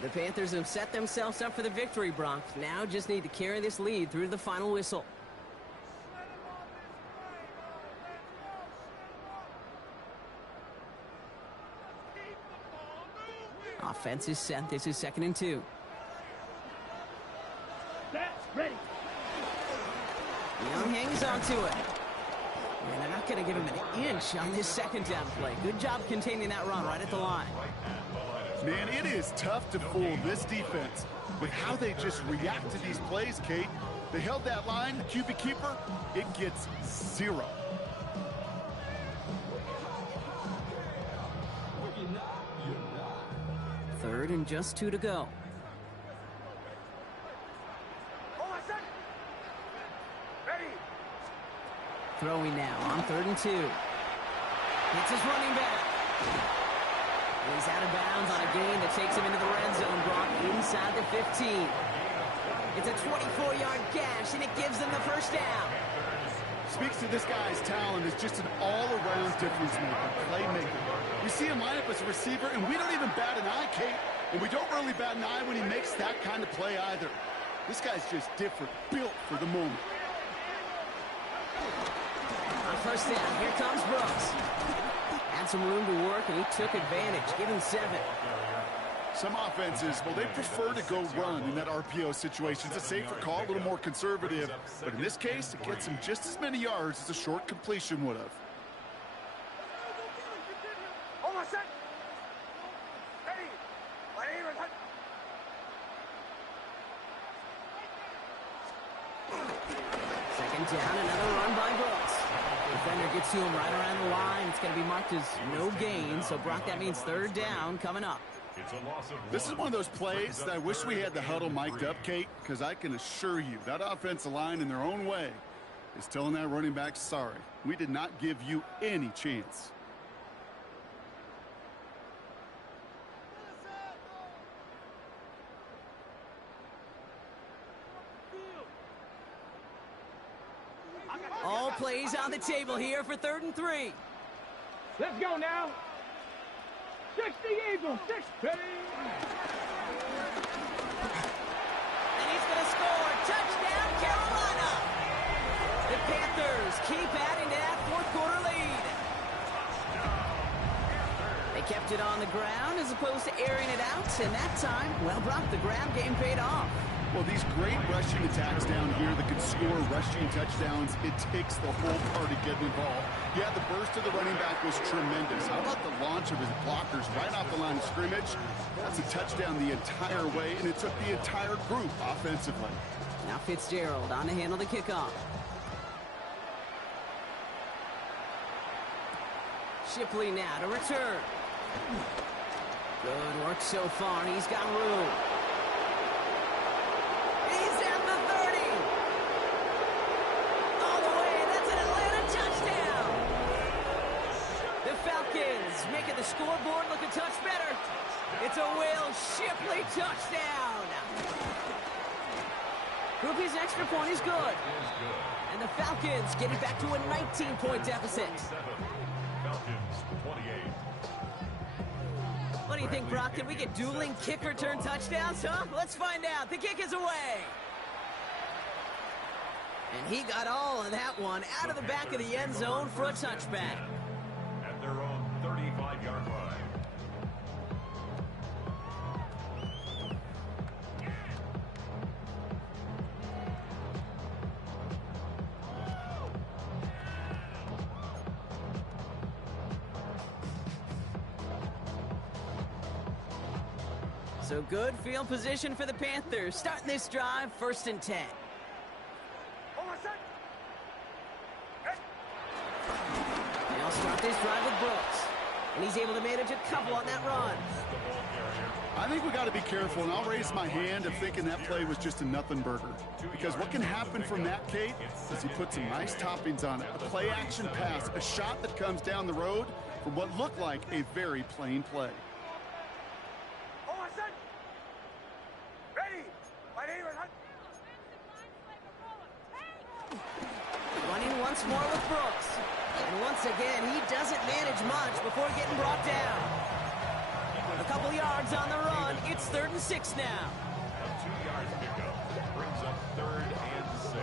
The Panthers have set themselves up for the victory, Brock. Now just need to carry this lead through the final whistle. Offense is set. This is 2nd and 2. Set, ready. Young hangs on to it. And they're not going to give him an inch on this 2nd down play. Good job containing that run right at the line. Man, it is tough to fool this defense with how they just react to these plays, Kate. They held that line, the QB keeper, it gets 0. Third and just 2 to go. Throwing now on 3rd and 2. It's his running back. He's out of bounds on a gain that takes him into the red zone, Brock, inside the 15. It's a 24-yard gash, and it gives them the 1st down. Speaks to this guy's talent as just an all-around difference maker, playmaker. We see him line up as a receiver, and we don't even bat an eye, Kate. And we don't really bat an eye when he makes that kind of play either. This guy's just different, built for the moment. On 1st down, here comes Brooks. Had some room to work, and he took advantage. Give him 7. Some offenses, well, they prefer to go run in that RPO situation. It's a safer call, a little more conservative. But in this case, it gets them just as many yards as a short completion would have. Second down, another run by Brooks. Defender gets to him right around the line. It's going to be marked as no gain. So, Brock, that means third down coming up. This is one of those plays that I wish we had the huddle mic'd up, Kate, because I can assure you that offensive line in their own way is telling that running back, sorry, we did not give you any chance. All plays on the table here for 3rd and 3. Let's go now. 60 Eagles, 60. And he's going to score. Touchdown, Carolina. The Panthers keep adding to that 4th quarter lead. They kept it on the ground as opposed to airing it out. And that time, well, Brock, the ground game paid off. Well, these great rushing attacks down here that can score rushing touchdowns, it takes the whole party getting involved. Yeah, the burst of the running back was tremendous. How about the launch of his blockers right off the line of scrimmage? That's a touchdown the entire way, and it took the entire group offensively. Now Fitzgerald on to handle the kickoff. Shipley now to return. Good work so far. He's got room. He's at the 30. All the way. That's an Atlanta touchdown. The Falcons making the scoreboard look a touch better. It's a Will Shipley touchdown. Groupie's extra point is good. And the Falcons getting back to a 19-point deficit. Falcons 28. What do you think, Brock? Can we get dueling kick return touchdowns, huh? Let's find out. The kick is away. And he got all of that one out of the back of the end zone for a touchback. At their own 35-yard line. So good field position for the Panthers. Starting this drive, 1st and 10. They'll start this drive with Brooks. And he's able to manage a couple on that run. I think we got to be careful, and I'll raise my hand of thinking that play was just a nothing burger. Because what can happen from that, Kate, is he puts some nice toppings on it. A play-action pass, a shot that comes down the road from what looked like a very plain play. Running once more with Brooks. And once again, he doesn't manage much before getting brought down. A couple yards on the run. It's 3rd and 6 now. A 2-yard pickup brings up 3rd and 6.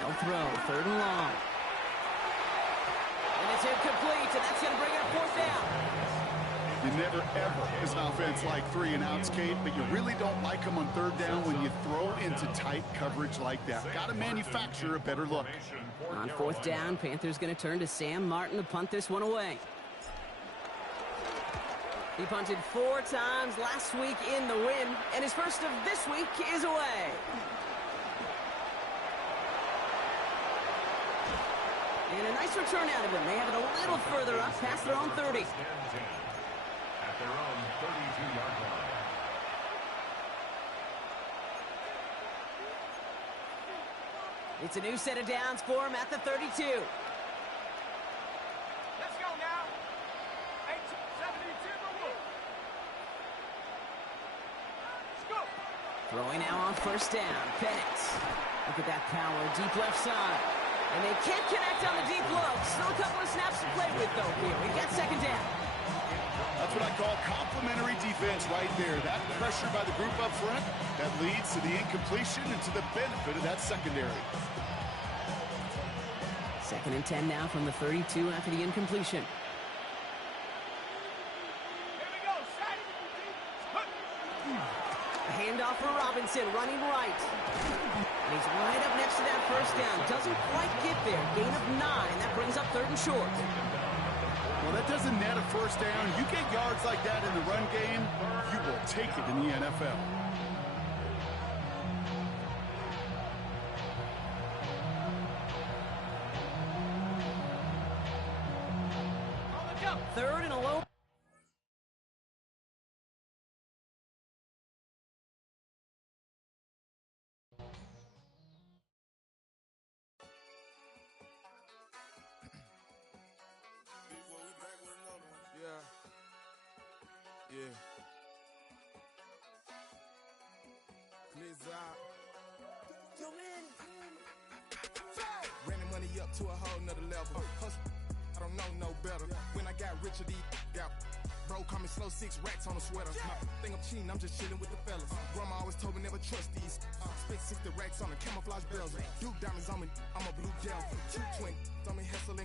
They'll throw, 3rd and long. And it's incomplete, and that's going to bring up 4th down. You never, ever, as an offense, like 3 and outs, Kate, but you really don't like them on 3rd down when you throw into tight coverage like that. Got to manufacture a better look. On 4th down, Panthers going to turn to Sam Martin to punt this one away. He punted 4 times last week in the win, and his first of this week is away. And a nice return out of him. They have it a little further up, past their own 30. At their own 32-yard line. It's a new set of downs for him at the 32. Let's go now. 8-72. Let's go. Throwing now on 1st down. Penix. Look at that power. Deep left side. And they can't connect on the deep look. Still a couple of though, here. We get second down. That's what I call complimentary defense right there. That pressure by the group up front, that leads to the incompletion and to the benefit of that secondary. 2nd and 10 now from the 32 after the incompletion. A handoff for Robinson, running right. And he's right up next to that first down. Doesn't quite get there. Gain of 9. That brings up 3rd and short. Well, that doesn't net a first down. You get yards like that in the run game, you will take it in the NFL. Third and a low. Yeah. Yo, man. Ran the money up to a whole nother level. Hustle, I don't know no better. When I got richer, got bro, call me slow 6 racks on a sweater. My thing I'm cheating, I'm just chilling with the fellas. Grandma always told me never trust these. Spent 60 racks on a camouflage bells. Duke diamonds on me, I'm a blue gel. 220 on me, hustling.